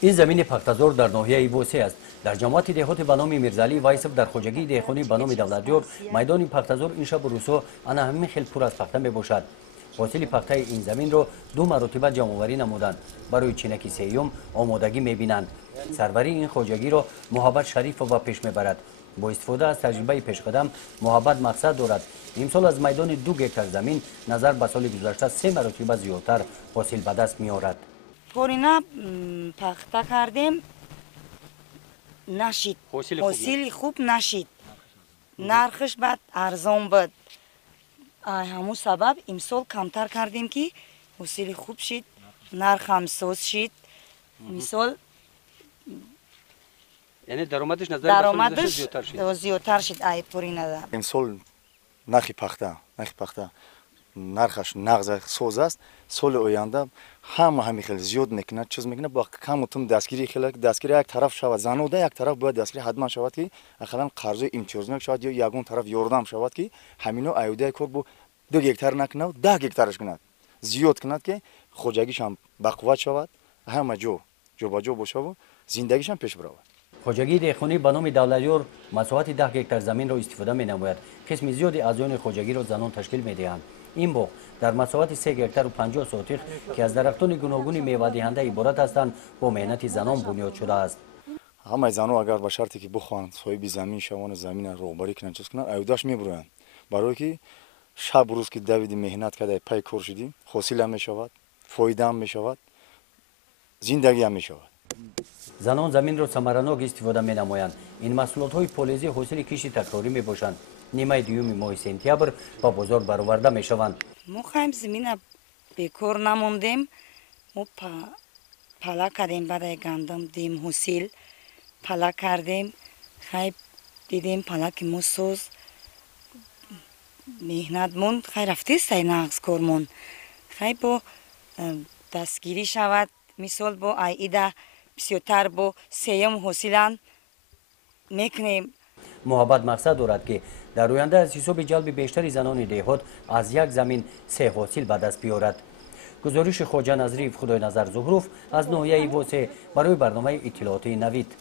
این زمین پختازور در ناحیه بوسه است. در جماعت دهات به نام میرزعلی وایسف در خواجگی دهخانی به نام دولتیار میدان پختازور این شب و روزها انا همین خیلی پر از پخته می باشد. حاصل پخته این زمین را 2 مرتبه جمع آوری نمودند. برای چینکی سیوم آمادگی می‌بینند. سروری این خواجگی را محبت شریف و پیش میبرد. با استفاده از تجربه پیشقدم محبت مقصد دارد امسال از میدان 2 هکتار زمین نظر به سال گذشته 3 مرتبه زیادتر حاصل به دست می‌آورد. پورینا پخته کردیم نشید. حاصل خوب نشید. نرخش بعد ارزان بود. همون سبب امسال کمتر کردیم که حاصل خوب شد. نرخ هم سوز شد. امسال یعنی درآمدش نظر زیادتر شد. ای پورینا امسال نخی پخته نرخش نغز سوز است. سال آینده همه خیلی زیاد میکنه چیز میکنه با کمتون دستگیری خیلی دستگیری یک طرف شود زنوده یک طرف باید دستگیری حتما شود که اخلاً قرض امتیاز شود یا یگون طرف یاردم شود که همینو ایوده کار بو 2 هکتار نکنه 10 هکتارش کند زیاد کند که خواجگیش هم بقوت شود همه جو با جو باشه و زندگیش هم پیش برود. خواجگی دهخانی به نام دولتیار مساحت 10 هکتار زمین را استفاده می‌نماید. قسم زیادی از آن خواجگی را زنان تشکیل می‌دهند. این باغ در مساحت 3 هکتار و 50 سوتیق که از درختان گوناگون میوه دهنده عبارت هستند با مهنت زنان بنیاد شده است. همه زنان اگر با شرطی که بخواهند صاحب زمین شوند زمین روباری کنند چیز کنند ایوداش میبرند برای که شب روز که دوید مهنت کرده پای کار شدیم حاصل هم میشود فایده هم میشود زندگی هم میشود. زنان زمین را ثمرناک استفاده می‌نمایند. این محصولات پالیزی حاصل کشت تکراری میباشند. نیمه دیوم ماه سپتامبر با بازار برآورده میشوند. ما خواهیم زمین بیکار نموندیم. ما پلا کردیم برای گندم دیم حاصل پلا کردیم خیلی دیدیم پلا که ما سوز مهنت مون خیلی رفته است نقص کارمون خیلی با دستگیری شود مثال با ایده بسیارتر با سیم حاصلان میکنیم. محبت مقصد دارد که در آینده از حساب جلب بیشتری زنان دهات از یک زمین 3 حاصل به دست بیاورد. گزارش خواجه نظری خدای نظر زهروف از ناحیه واسه برای برنامه اطلاعاتی نوید.